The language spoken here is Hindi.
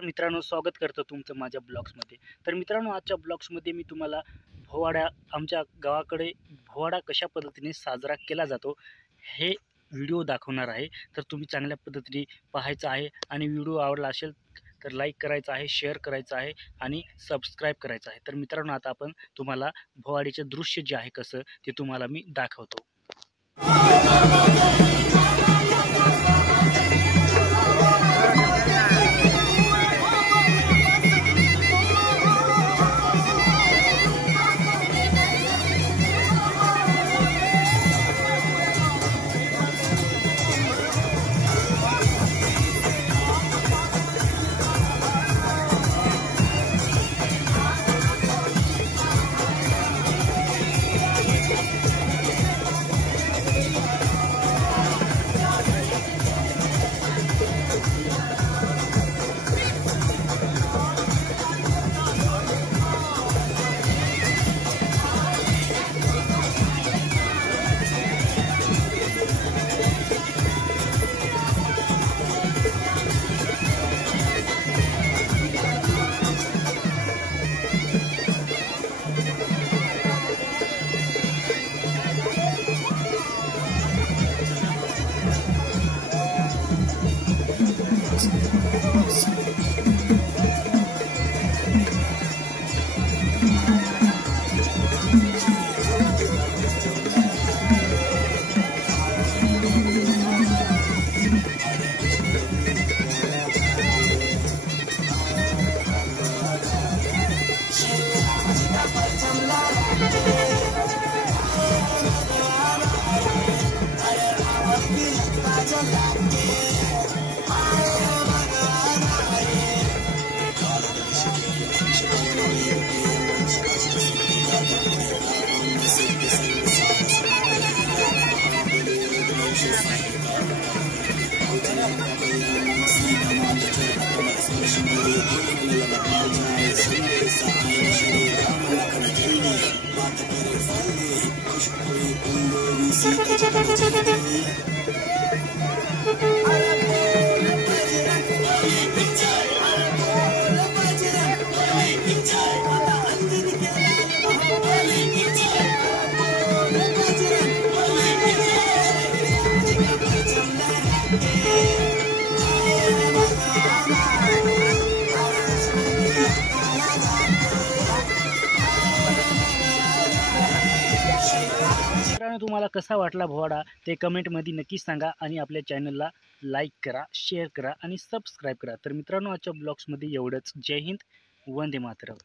तर मित्रांनो, स्वागत करतो तुमचं माझ्या ब्लॉग्समध्ये. तर मित्रांनो, आजच्या ब्लॉग्समध्ये मी तुम्हाला पोवाडा, आमच्या गावाकडे पोवाडा कशा पद्धतीने साजरा केला जातो हे व्हिडिओ दाखवणार आहे. तर तुम्ही चांगल्या पद्धतीने पाहायचा आहे आणि व्हिडिओ आवडला असेल तर लाईक करायचं आहे, शेअर करायचं आहे आणि सबस्क्राईब करायचं आहे. तर मित्रांनो, आता आपण तुम्हाला पोवाडीचे दृश्य जे आहे कसं ते तुम्हाला मी दाखवतो. मित्रांनो, तुम्हाला कसा वाटला पोवाडा ते कमेंटमध्ये नक्की सांगा आणि आपल्या चॅनलला लाईक करा, शेअर करा आणि सबस्क्राईब करा. तर मित्रांनो, आजच्या ब्लॉग्समध्ये एवढंच. जय हिंद, वंदे मातरम.